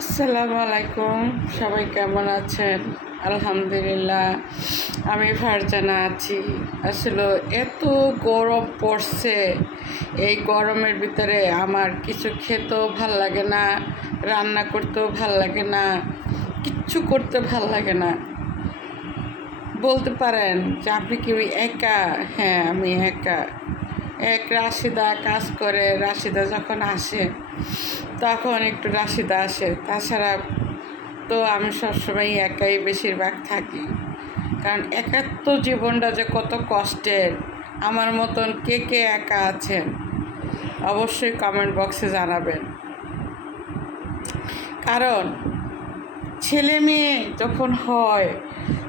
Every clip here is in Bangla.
আসসালামু আলাইকুম, সবাই কেমন আছেন? আলহামদুলিল্লাহ, আমি ফারজানা আছি। আসলে এত গরম পড়ছে, এই গরমের ভিতরে আমার কিছু খেতেও ভাল লাগে না, রান্না করতেও ভাল লাগে না, কিচ্ছু করতে ভাল লাগে না। বলতে পারেন যে আপনি কি ওই একা? হ্যাঁ, আমি একা। রাশিদা কাজ করে, রাশিদা যখন আসে তখন একটু রাশিদা আসে, তাছাড়া তো আমি সবসময় একাই বেশিরভাগ থাকি। কারণ একাত্ম জীবনটা যে কত কষ্টের, আমার মতন কে কে একা আছেন অবশ্যই কমেন্ট বক্সে জানাবেন। কারণ ছেলে মেয়ে যখন হয়,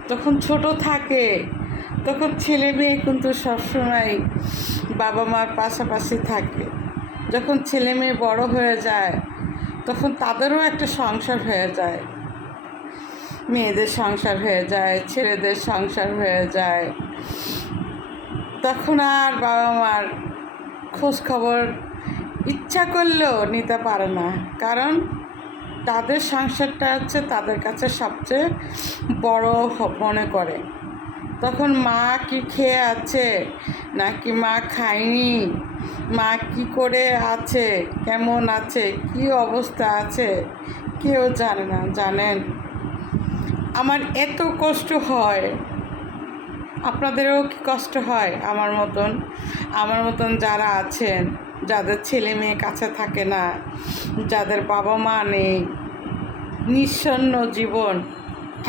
যখন ছোট থাকে, তখন ছেলে মেয়ে কিন্তু সবসময় বাবা মার পাশাপাশি থাকে। যখন ছেলে মেয়ে বড় হয়ে যায়, তখন তাদেরও একটা সংসার হয়ে যায়, মেয়েদের সংসার হয়ে যায়, ছেলেদের সংসার হয়ে যায়। তখন আর বাবা মার খোঁজ খবর ইচ্ছা করলেও নিতে পারে না, কারণ তাদের সংসারটা হচ্ছে তাদের কাছে সবচেয়ে বড় মনে করে। তখন মা কি খেয়ে আছে নাকি মা খায়নি, মা কি করে আছে, কেমন আছে, কি অবস্থা আছে, কেউ জানে না। জানেন, আমার এত কষ্ট হয়, আপনাদেরও কি কষ্ট হয় আমার মতন যারা আছেন, যাদের ছেলে মেয়ে কাছে থাকে না, যাদের বাবা মা নেই, নিঃসন্ন জীবন,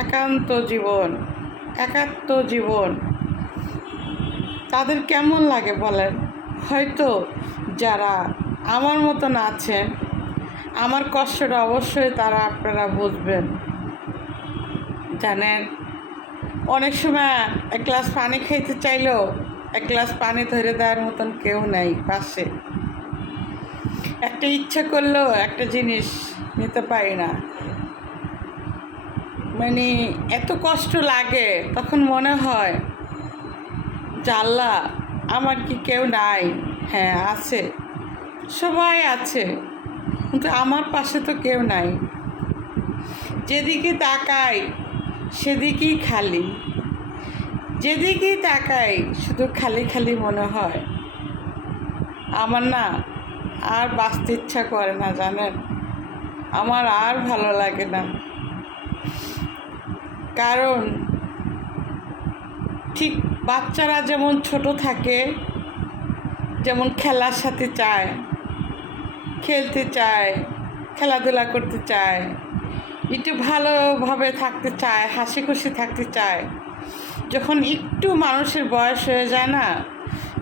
একান্ত জীবন, একাত্ম জীবন, তাদের কেমন লাগে বলেন? হয়তো যারা আমার মতন আছেন, আমার কষ্টটা অবশ্যই আপনারা বুঝবেন। জানেন, অনেক সময় এক গ্লাস পানি খাইতে চাইলেও এক গ্লাস পানি ধরে দেওয়ার মতন কেউ নেই পাশে। একটা ইচ্ছা করলেও একটা জিনিস নিতে পারি না। মানে এত কষ্ট লাগে, তখন মনে হয় যে আল্লাহ, আমার কি কেউ নাই? হ্যাঁ আছে, সবাই আছে, কিন্তু আমার পাশে তো কেউ নাই। যেদিকে তাকাই সেদিকেই খালি, যেদিকেই তাকাই শুধু খালি খালি মনে হয়। আমার না আর বাঁচতে ইচ্ছা করে না, জানেন, আমার আর ভালো লাগে না। কারণ ঠিক বাচ্চারা যেমন ছোট থাকে, যেমন খেলার সাথে চায়, খেলতে চায়, খেলাধুলা করতে চায়, একটু ভালোভাবে থাকতে চায়, হাসি খুশি থাকতে চায়। যখন একটু মানুষের বয়স হয়ে যায় না,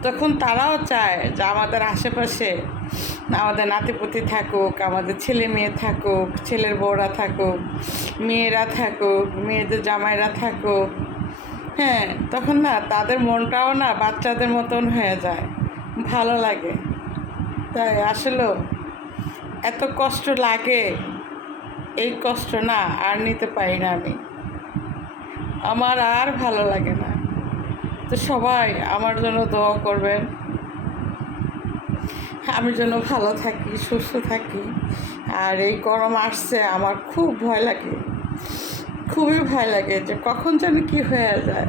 তখন তারাও চায় যে আমাদের আশেপাশে আমাদের নাতিপুতি থাকুক, আমাদের ছেলে মেয়ে থাকুক, ছেলের বউরা থাকুক, মেয়েরা থাকুক, মেয়েদের জামাইরা থাকুক। হ্যাঁ, তখন না তাদের মনটাও না বাচ্চাদের মতন হয়ে যায়, ভালো লাগে। তাই আসলে এত কষ্ট লাগে, এই কষ্ট না আর নিতে পারি না আমি, আমার আর ভালো লাগে না। তো সবাই আমার জন্য দোয়া করবেন, আমি যেন ভালো থাকি, সুস্থ থাকি। আর এই গরম আসছে, আমার খুব ভয় লাগে, খুবই ভয় লাগে যে কখন যেন কি হয়ে যায়।